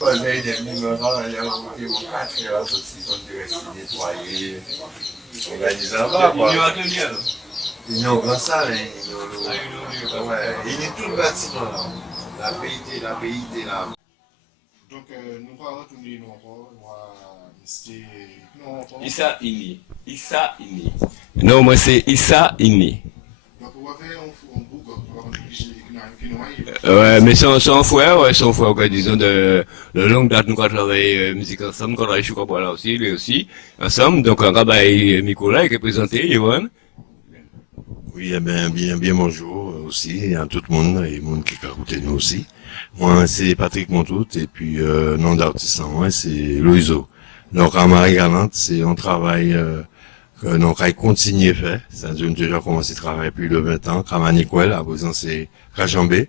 J'ai des numéros, il y a un 4 heures aussi, qu'on devrait nettoyer, organiser là-bas, quoi. Il y a un grand salle, ouais, il est tout le bâtiment là. La BIT là. Donc, nous allons retourner encore, Mr. Issa Ini. Issa Ini. Non, moi c'est Issa Ini. Donc, on va faire un bouc, on va réfléchir, Ouais, mais son frère, quoi, disons, de longue date, nous avons travaillé musique ensemble, nous avons travaillé sur là aussi, lui aussi, ensemble. Donc, on a Nicolas qui est présenté, Yvonne. Oui, eh bien bonjour aussi à tout le monde et le monde qui a écouté nous aussi. Moi, c'est Patrick Montout et puis nom d'artiste, moi, c'est Loiseau. Donc, à Marie-Galante, c'est un travail que nous avons continué à faire. C'est-à-dire, nous avons déjà commencé à travailler depuis de 20 ans. Kamanikwel, à présent, c'est Kajambé.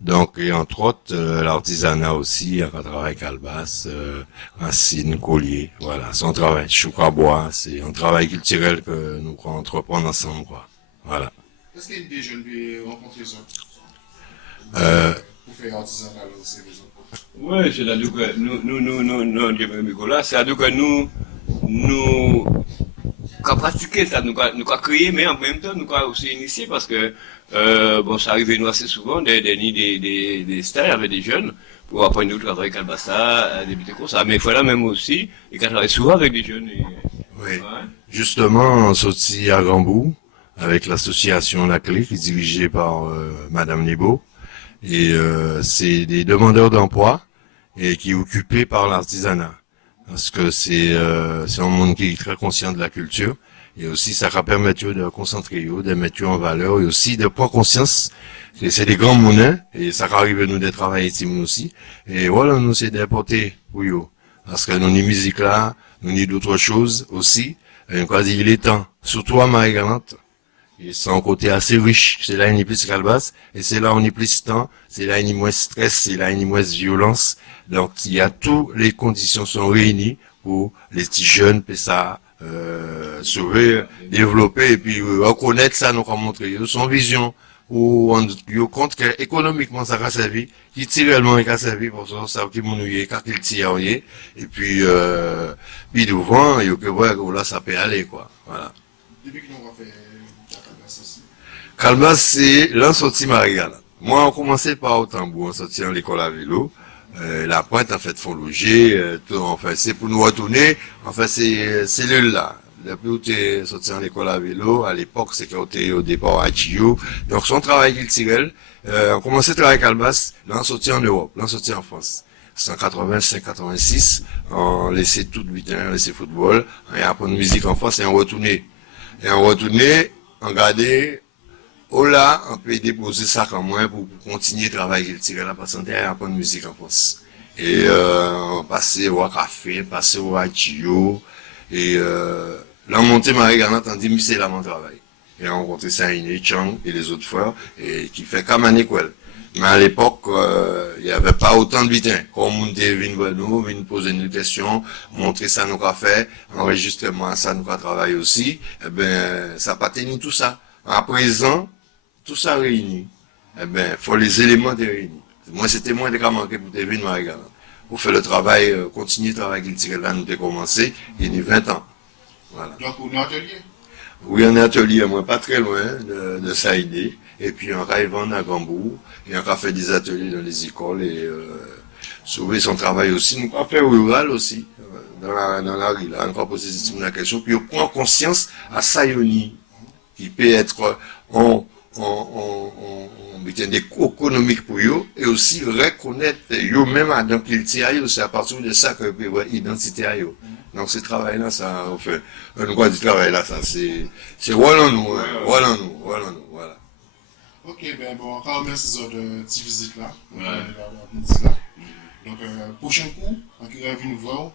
Donc, et entre autres, l'artisanat aussi, à travail calebasse, racines, collier, voilà, c'est un travail. Chouka bois, c'est un travail culturel que nous pourrons entreprendre ensemble, quoi. Voilà. Est-ce qu'il y a des jeunes qui rencontrent ça pour faire artisanat aussi, les autres? Oui, c'est-à-dire que Nicolas, c'est-à-dire que nous, qu'à pratiquer ça, nous qu'à créer, mais en même temps, nous qu'à aussi initier parce que, bon, ça arrive nous assez souvent, des stages avec des jeunes, pour apprendre nous travailler avec Albassa, débuter comme ça, mais il faut là même aussi, et qu'à travailler souvent avec des jeunes. Oui. Ouais. Justement, on sortit à Gambou, avec l'association La Clé, qui est dirigée par Madame Nebo, et c'est des demandeurs d'emploi, et qui est occupé par l'artisanat. Parce que c'est un monde qui est très conscient de la culture, et aussi ça va permettre de concentrer, de mettre en valeur, et aussi de prendre conscience que c'est des grands moulins, et ça va arriver nous de travailler ici aussi, et voilà, nous c'est d'apporter pour eux. Parce que nous avons musique là, nous avons d'autres choses aussi, et quasi il est temps, surtout à Marie-Galante. Et c'est un côté assez riche, c'est là il y a plus calebasse, et c'est là où on est plus temps, c'est là il y a moins stress, c'est là il y a moins violence. Donc il y a toutes les conditions sont réunies pour les petits jeunes, puis ça, sauver, développer, et puis reconnaître ça, nous montrer son vision, ou on compte que économiquement ça va servir, culturellement ça va servir pour ça, ça qui mon quand il tire, et puis, puis devant, il y a que voir que là ça peut aller, quoi, voilà. Depuis que nous avons fait Calmas, c'est l'ensorti Marie-Galante. Moi, on commençait par au tambour, on sortit en l'école à vélo. La pointe, en fait, font loger. En fait, c'est pour nous retourner. En fait, c'est cellule-là. Depuis où tu es sorti en l'école à vélo, à l'époque, c'est quand tu es au départ à Chio. Donc, son travail culturel, on commençait à travailler à Calmas, là, on sortit en Europe, là, on sortit en France. 185-86, on laissait tout le butin, on laissait football, on a appris musique en France et on retournait. On gardait. Oh là, on peut déposer ça comme moi pour continuer à travailler culturel à passer à apprendre musique en France. Et on passait au café, passer au Achio, et là, on montait Marie-Galante, on dit, mais c'est là mon travail. Et on rencontrait Saïné, Chang et les autres frères, et qui fait comme un école. Mais à l'époque, il n'y avait pas autant de bitins. Quand on était venu voir nous, venu poser une question, montrer ça nous a fait, enregistrement, ça nous a travaillé aussi, eh ben, ça n'a pas tenu tout ça. À présent, tout ça réuni. Eh ben, faut les éléments de réunis. Moi, c'était moins de cas manqué pour te venir, Marie-Galante. Pour faire le travail, continuer le travail culturel là, nous avons commencé, il y a 20 ans. Voilà. Donc, on est atelier? Oui, on est atelier, moi, pas très loin de Saïdé. Et puis, on va vendre à Gambou. Et on va faire des ateliers dans les écoles et, sauver son travail aussi. Nous avons fait rural aussi, dans la rue, là. On va poser la question. Puis, on prend conscience à Sayoni, qui peut être des économiques pour eux, et aussi reconnaître eux-mêmes à donc l'identité, c'est à partir de ça que peut avoir identité à eux. Donc ce travail-là, ça, on fait, nous quoi du travail-là, ça, c'est voilà nous, voilà. Ok, ben bon, on va remercier ces autres petites visites là. Donc, prochain coup, on va venir nous voir,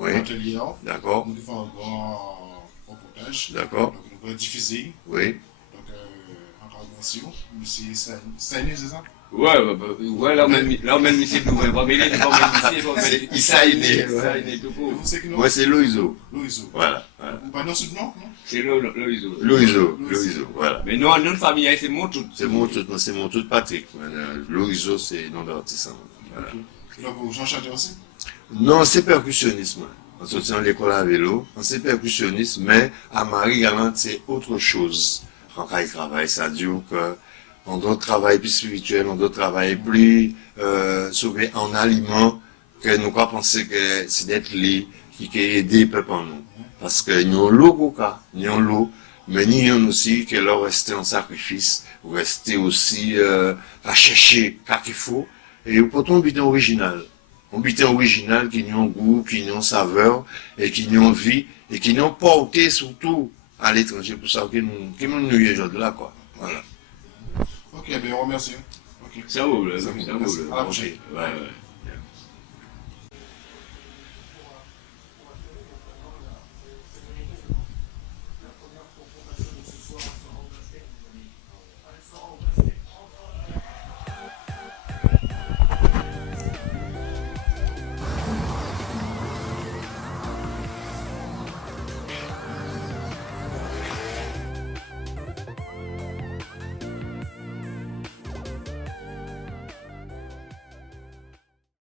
l'atelier, d'accord. Nous devons un grand reportage. D'accord. Donc, nous allons diffuser. Oui. Monsieur Saïné, c'est ça? Ouais, là, même ici, nous, mais il est pas même ici, Saïné, ouais, c'est Loiseau. Loiseau. Voilà. Vous parlez de ce nom? C'est Loiseau. Loiseau, voilà. Mais non, notre famille, c'est Montout. C'est Montout Patrick. Loiseau, c'est nom d'artiste. Voilà. Donc, vous chantez aussi? Non, c'est percussionniste, moi. En sortant de l'école à vélo, c'est percussionniste, mais à Marie-Galante, c'est autre chose. Quand il travaille, ça dure que on doit travailler plus spirituel, on doit travailler plus en aliments, que nous pas penser que c'est d'être lui qui aide les peuples en nous. Parce que nous avons l'eau, nous avons l'eau, mais nous avons aussi que leur rester en sacrifice, rester aussi à chercher ce qu'il faut, et pourtant un butin original. Un butin original qui n'a goût, qui n'a saveur, et qui n'a vie, et qui n'a porté surtout à l'étranger, pour ça que nous y aujourd'hui là, quoi. Voilà. Ok, bien, on remercie. Ok. Ça roule, ça Merci. roule. À la prochaine. Ouais, ouais.